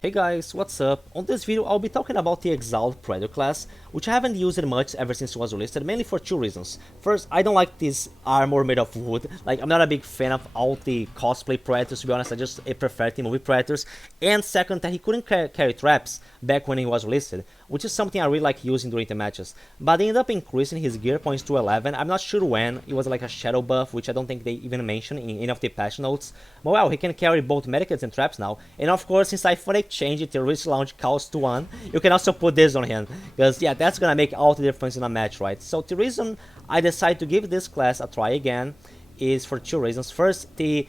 Hey guys, what's up? On this video I'll be talking about the Exiled Predator class, which I haven't used it much ever since it was released, mainly for two reasons. First, I don't like this armor made of wood. Like, I'm not a big fan of all the cosplay Predators, to be honest. I prefer the movie Predators. And second, that he couldn't carry traps back when he was released, which is something I really like using during the matches. But they ended up increasing his gear points to 11. I'm not sure when. It was like a shadow buff, which I don't think they even mentioned in any of the patch notes. But well, he can carry both medkits and traps now. And of course, since Illfonic changed the wristlauncher cost to 1, you can also put this on him. Because yeah, that's gonna make all the difference in a match, right? So the reason I decided to give this class a try again is for two reasons. First, the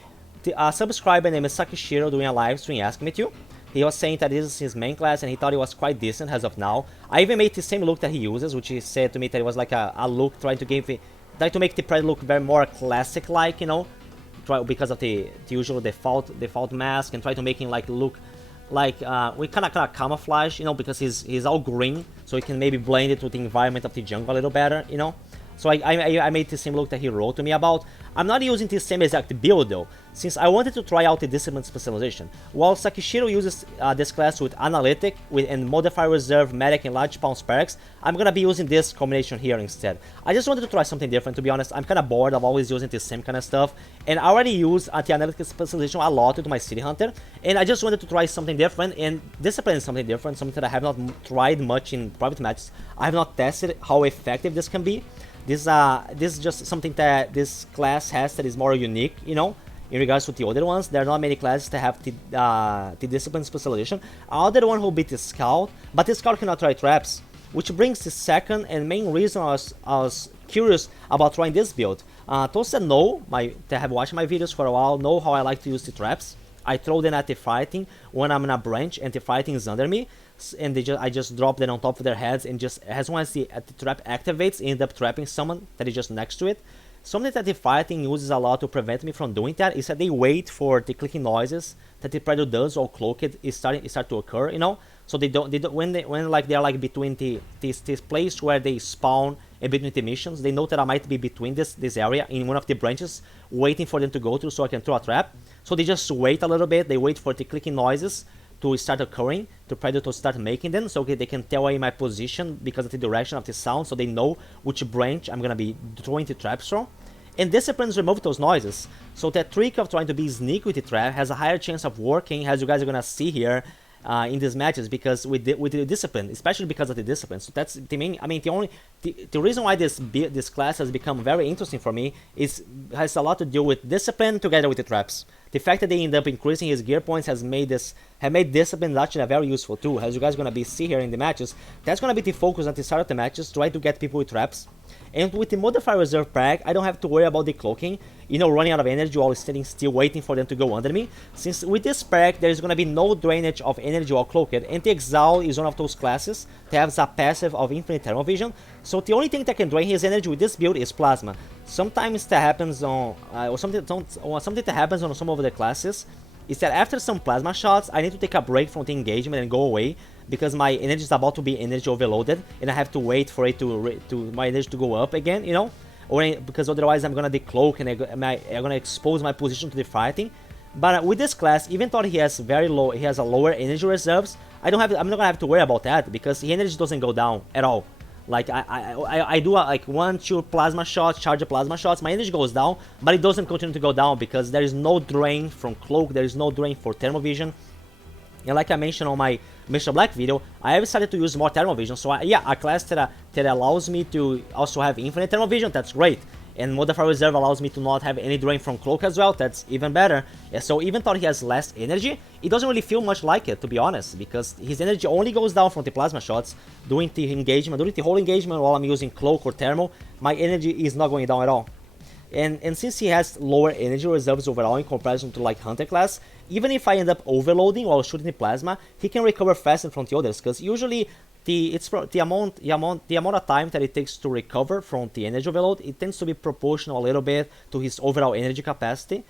subscriber named Sakishiro doing a live stream asking me to. He was saying that this is his main class and he thought it was quite decent as of now. I even made the same look that he uses, which he said to me that it was like a look trying to make the Predator look very more classic-like, you know, because of the usual default mask, and try to make him like look like we kind of camouflage, you know, because he's all green, so he can maybe blend it with the environment of the jungle a little better, you know. So I made the same look that he wrote to me about. I'm not using the same exact build though, since I wanted to try out the discipline specialization. While Sakishiro uses this class with analytic and modify reserve, medic, and large pounds perks, I'm gonna be using this combination here instead. I just wanted to try something different, to be honest. I'm kind of bored of always using the same kind of stuff, and I already use the analytic specialization a lot with my city hunter, and I just wanted to try something different, and discipline is something different, something that I have not tried much in private matches. I have not tested how effective this can be. This is just something that this class has that is more unique, you know, in regards to the other ones. There are not many classes that have the discipline specialization. Other one will be the scout, but the scout cannot try traps, which brings the second and main reason I was curious about trying this build. Those that know, that have watched my videos for a while, know how I like to use the traps. I throw them at the fighting when I'm in a branch and the fighting is under me, and I just drop them on top of their heads, and just as soon as the trap activates, end up trapping someone that is just next to it. Something that the fighting uses a lot to prevent me from doing that is that they wait for the clicking noises that the predator does or cloaked start to occur, you know. So they don't when they're like between this place where they spawn and between the missions, they know that I might be between this area in one of the branches, waiting for them to go through so I can throw a trap. So they just wait a little bit. They wait for the clicking noises to start occurring, to predator to start making them, so they can tell my position because of the direction of the sound, so they know which branch I'm gonna be throwing the traps from. And disciplines remove those noises, so that trick of trying to be sneaky with the trap has a higher chance of working, as you guys are gonna see here in these matches, because with the discipline, especially because of the discipline. So that's the main. I mean, the reason why this class has become very interesting for me has a lot to do with discipline together with the traps. The fact that they end up increasing his gear points have made discipline actually a very useful tool, as you guys are gonna see here in the matches. That's gonna be the focus at the start of the matches, try to get people with traps. And with the modify reserve pack, I don't have to worry about the cloaking, you know, running out of energy while standing still waiting for them to go under me. Since with this pack, there is gonna be no drainage of energy while cloaked, and the Exile is one of those classes that has a passive of infinite thermal vision. So the only thing that can drain his energy with this build is plasma. Sometimes that happens on something that happens on some of the classes is that after some plasma shots, I need to take a break from the engagement and go away, because my energy is about to be energy overloaded, and I have to wait for it my energy to go up again, you know, because otherwise I'm gonna decloak and I'm gonna expose my position to the fighting. But with this class, even though he has a lower energy reserves, I'm not gonna have to worry about that, because the energy doesn't go down at all. Like I do like 1-2 plasma shots, charge plasma shots, my energy goes down, but it doesn't continue to go down because there is no drain from cloak, there is no drain for thermal vision. And like I mentioned on my Mr. Black video, I have started to use more thermal vision. So yeah, a class that allows me to also have infinite thermal vision, that's great. And Modify Reserve allows me to not have any drain from Cloak as well, that's even better. Yeah, so even though he has less energy, it doesn't really feel much like it, to be honest, because his energy only goes down from the plasma shots. During the whole engagement while I'm using Cloak or Thermal, my energy is not going down at all. And since he has lower energy reserves overall in comparison to like Hunter class, even if I end up overloading while shooting the plasma, he can recover faster from the others, because usually the amount of time that it takes to recover from the energy overload, it tends to be proportional a little bit to his overall energy capacity,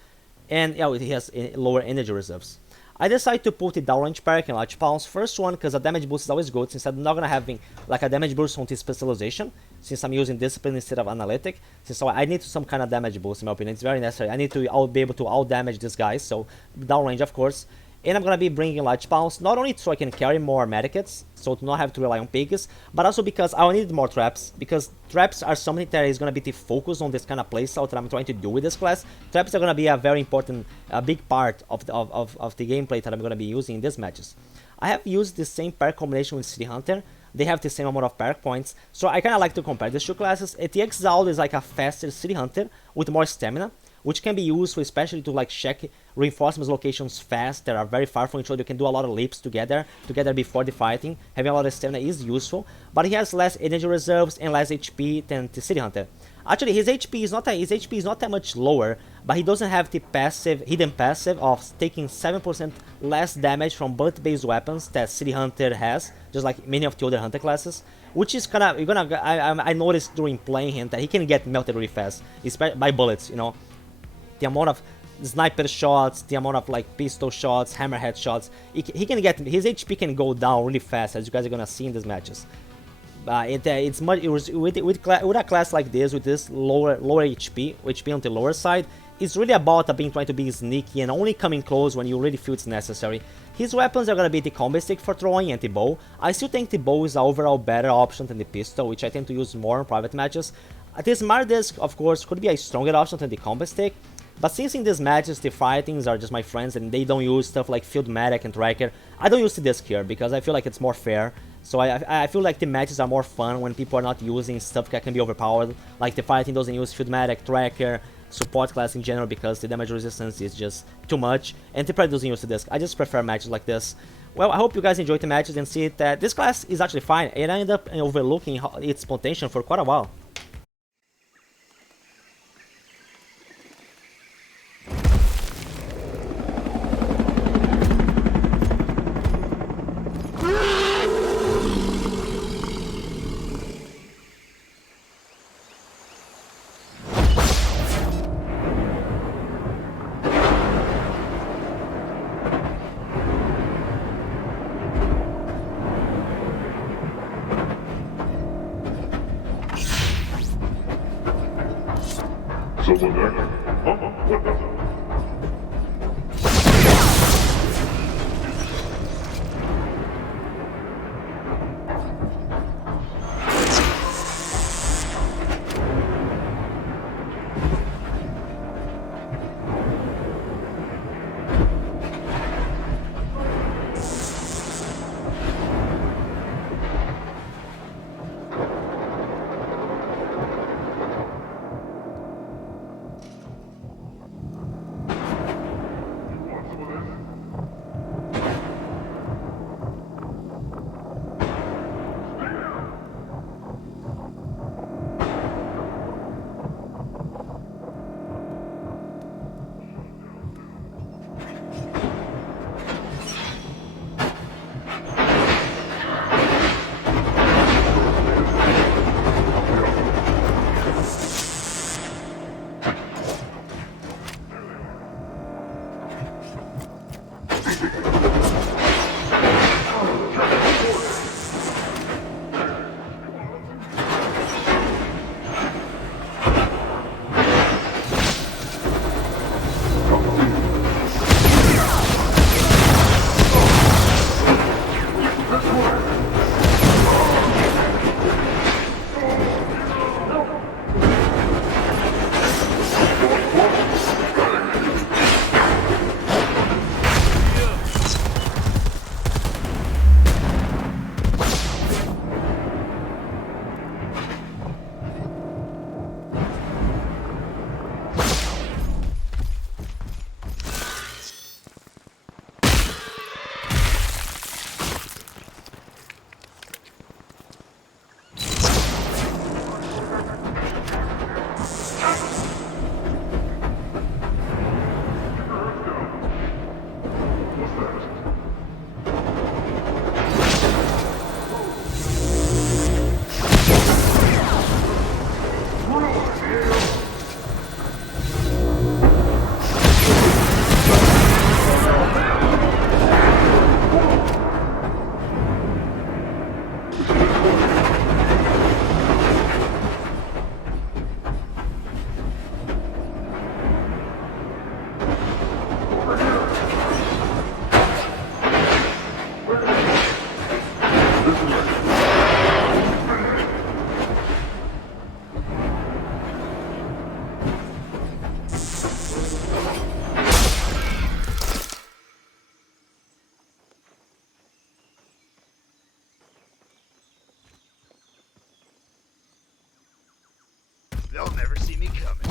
and yeah, he has lower energy reserves. I decided to put the downrange perk and large pounds. First one, because a damage boost is always good, since I'm not gonna have like a damage boost on the specialization, since I'm using discipline instead of analytic. Since I need some kind of damage boost, in my opinion, it's very necessary. I'll be able to out damage these guys, so downrange of course. And I'm gonna be bringing large pounds, not only so I can carry more medkits, so to not have to rely on pigs, but also because I will need more traps, because traps are something that is gonna be the focus on this kind of playstyle that I'm trying to do with this class. Traps are gonna be a very important, big part of the gameplay that I'm gonna be using in these matches. I have used the same perk combination with City Hunter. They have the same amount of perk points, so I kinda like to compare these two classes. The Exiled is like a faster City Hunter with more stamina, which can be used for especially to like check reinforcements locations fast that are very far from each other. You can do a lot of leaps together before the fighting. Having a lot of stamina is useful, but he has less energy reserves and less HP than the City Hunter. Actually, his HP is not that much lower, but he doesn't have the hidden passive of taking 7% less damage from bullet-based weapons that City Hunter has, just like many of the other Hunter classes. Which is I noticed during playing him that he can get melted really fast, especially by bullets. You know, the amount of sniper shots, the amount of like pistol shots, hammerhead shots, he can get, his HP can go down really fast, as you guys are gonna see in these matches. It's much with a class like this, with this lower HP on the lower side, it's really about trying to be sneaky and only coming close when you really feel it's necessary. His weapons are gonna be the Combistick for throwing and the bow. I still think the bow is an overall better option than the pistol, which I tend to use more in private matches. This Mardisk, of course, could be a stronger option than the Combistick, but since in these matches the fightings are just my friends and they don't use stuff like Field Medic and Tracker, I don't use the disc here because I feel like it's more fair. So I feel like the matches are more fun when people are not using stuff that can be overpowered, like the fighting doesn't use Field Medic, Tracker, support class in general because the damage resistance is just too much, and the Predator doesn't use the disc. I just prefer matches like this. Well, I hope you guys enjoyed the matches and see that this class is actually fine, and I ended up overlooking its potential for quite a while. Someone there? Huh? What the? They'll never see me coming.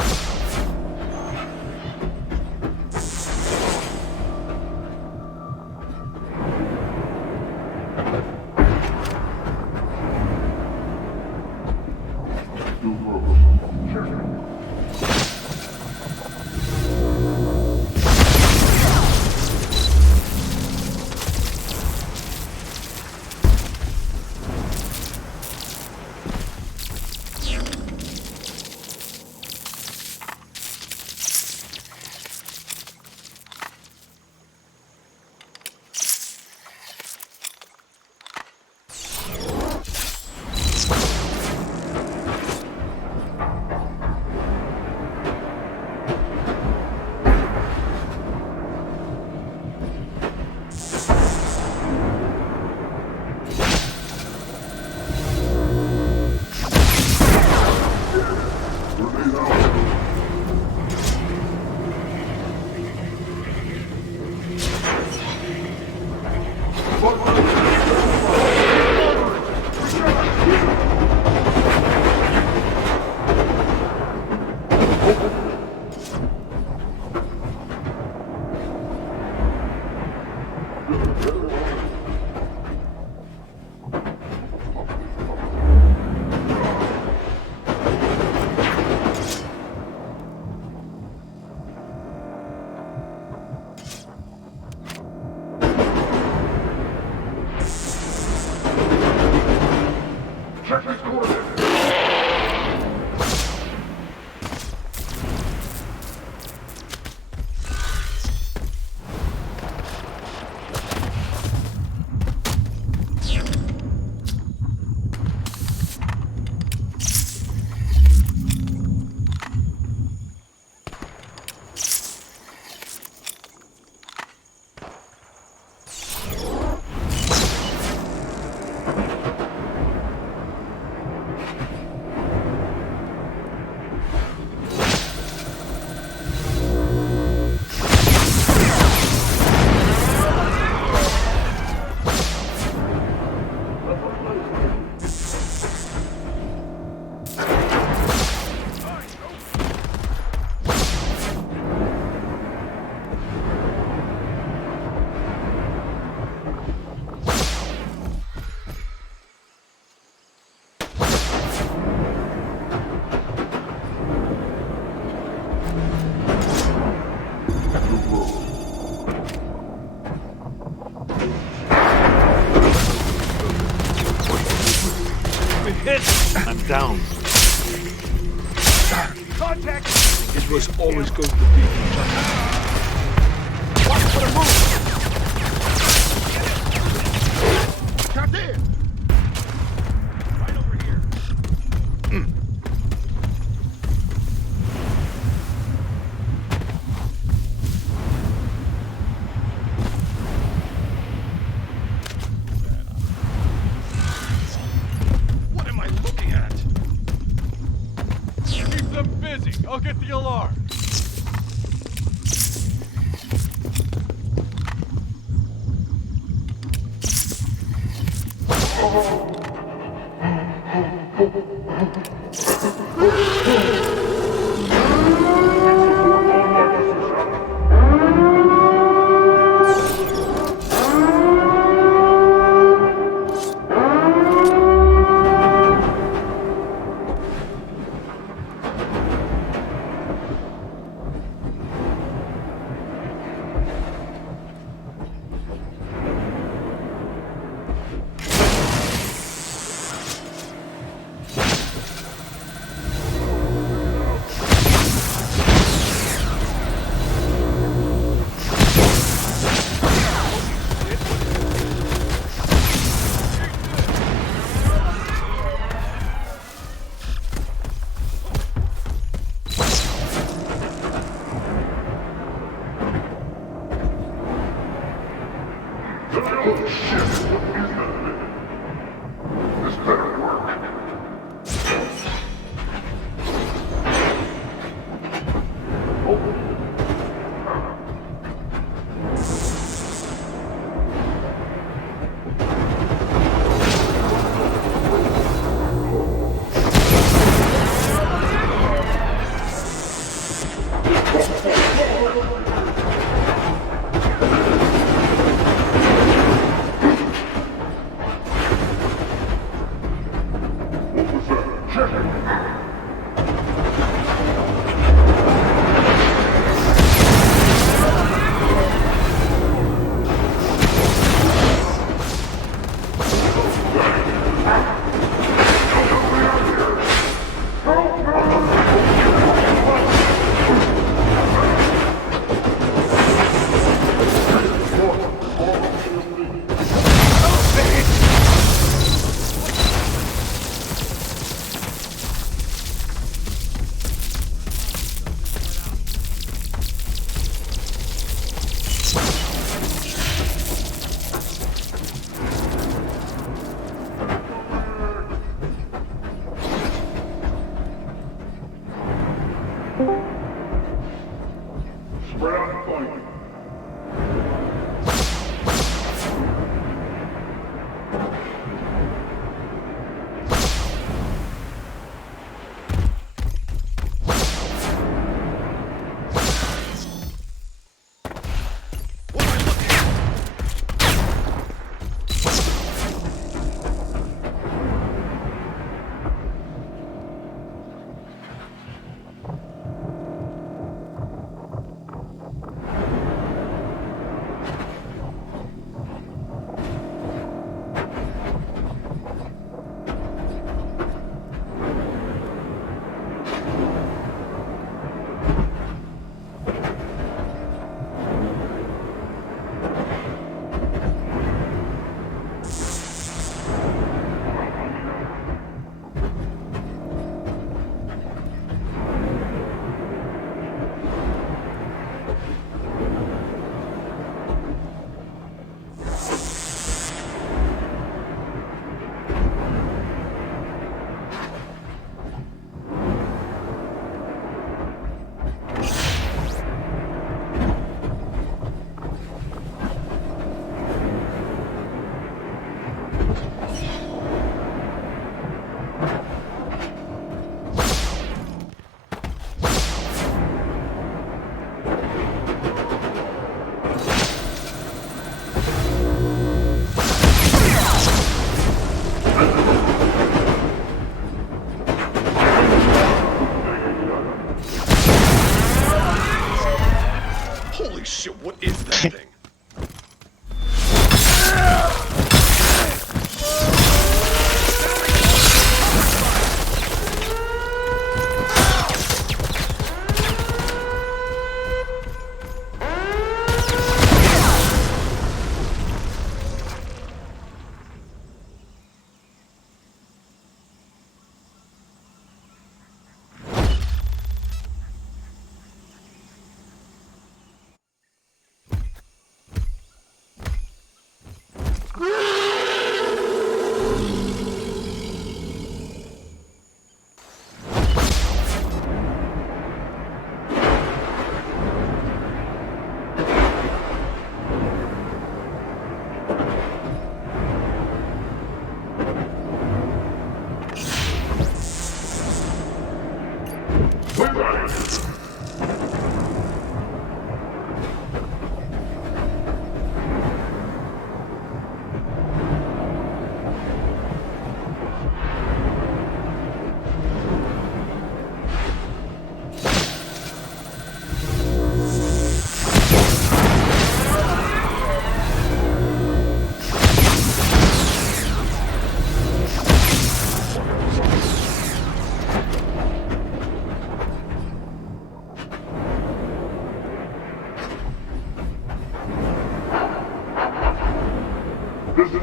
I'm down. Contact! It was always going to be. Watch for the move! Shot there! Right over here. What am I looking at? Keep them busy. I'll get the alarm.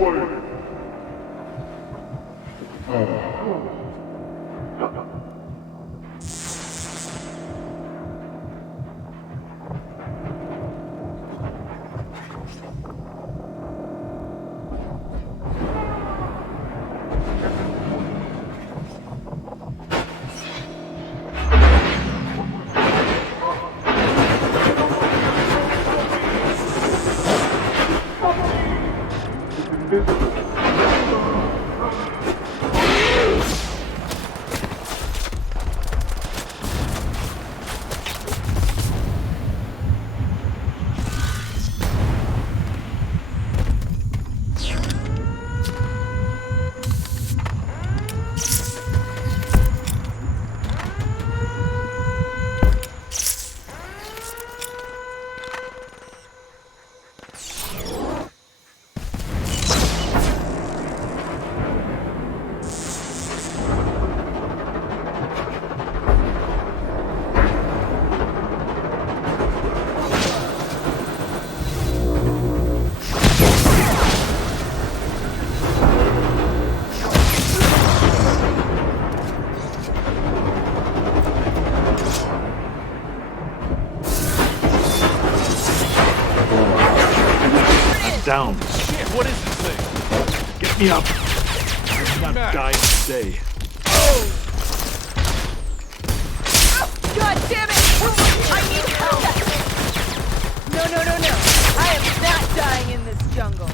way. Down. Shit, what is this thing? Get me up. I'm not Max. dying today. God damn it! I need help! No. I am not dying in this jungle.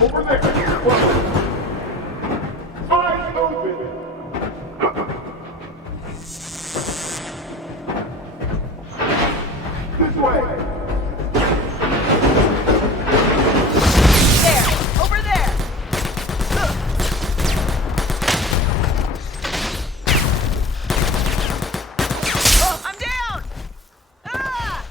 Over there. Eyes open. This way. There! Over there! Oh, I'm down! Ah!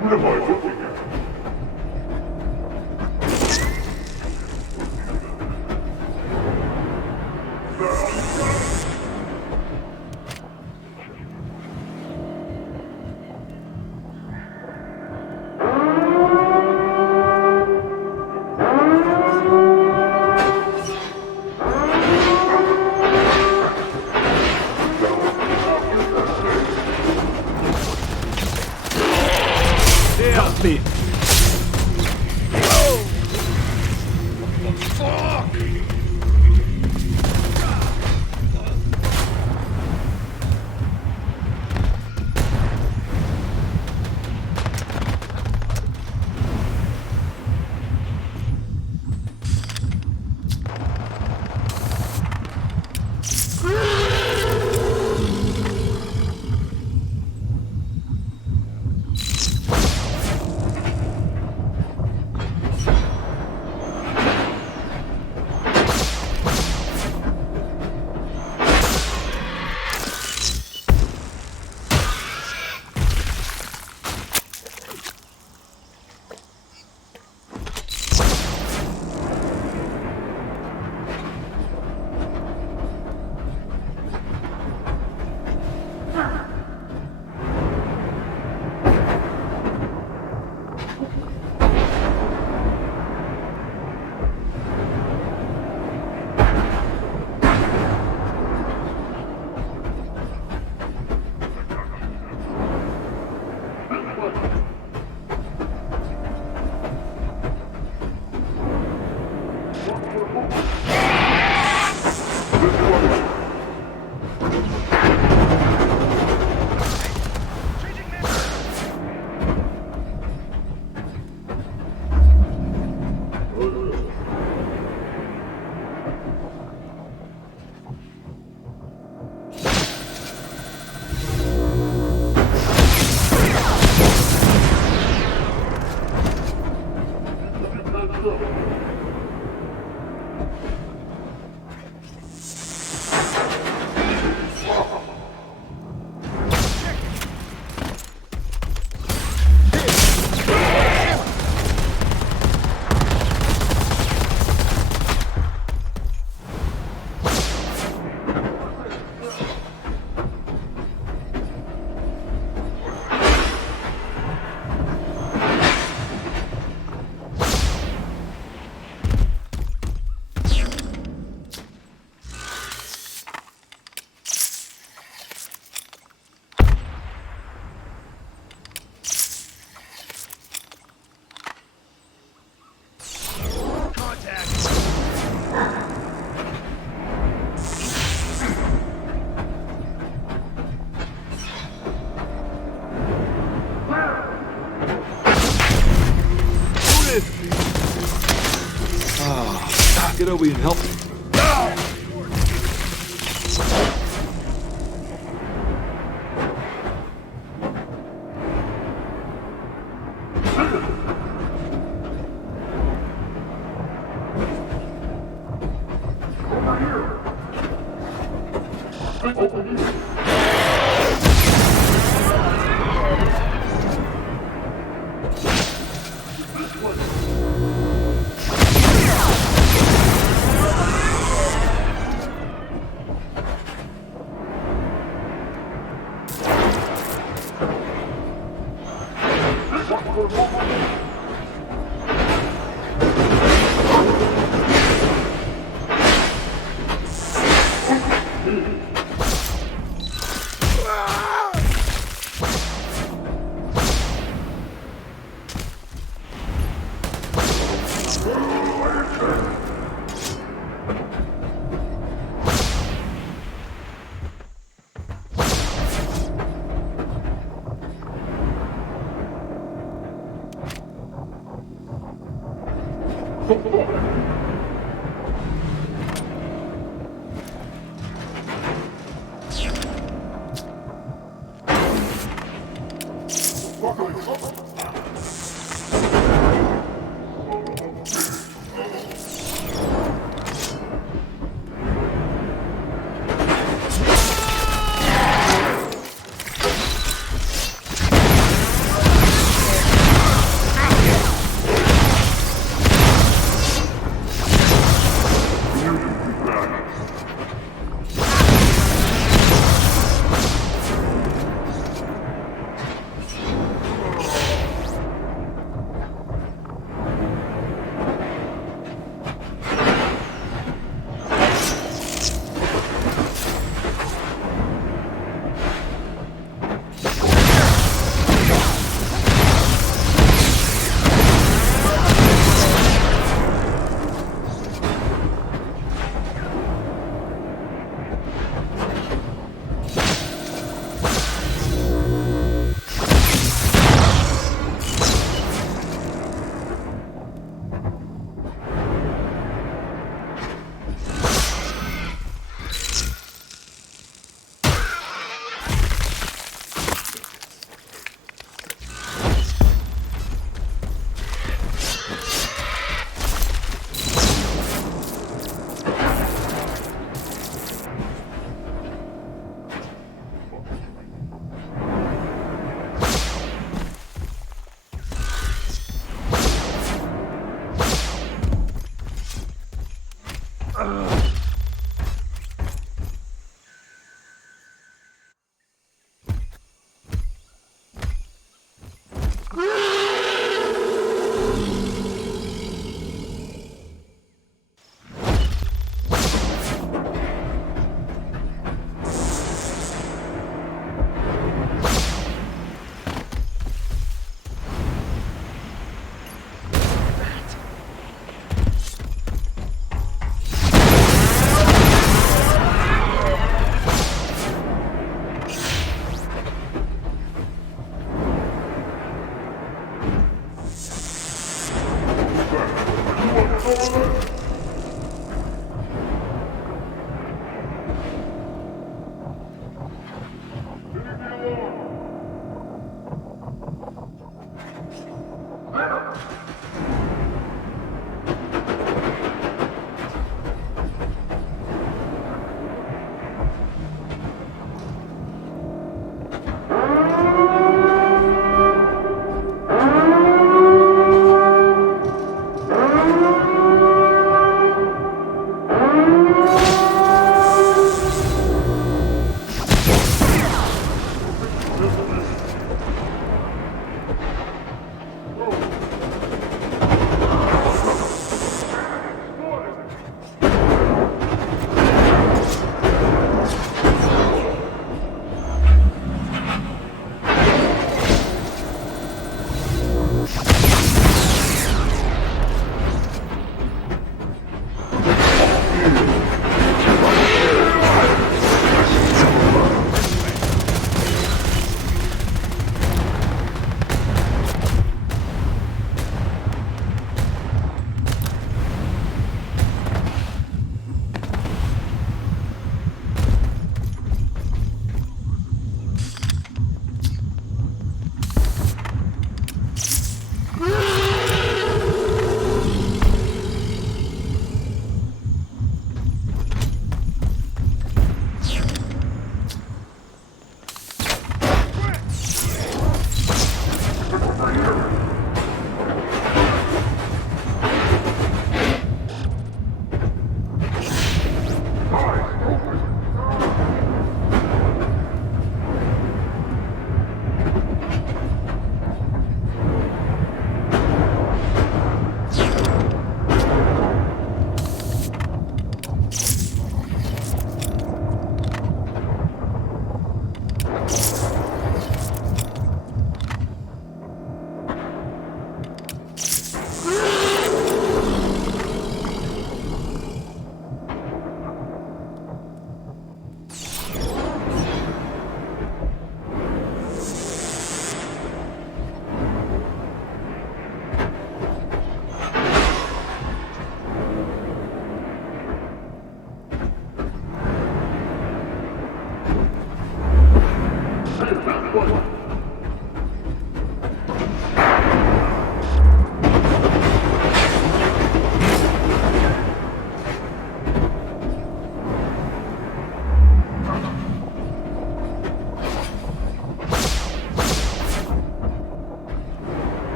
What am I looking at? Help me! Get over here and help me.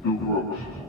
Still gross.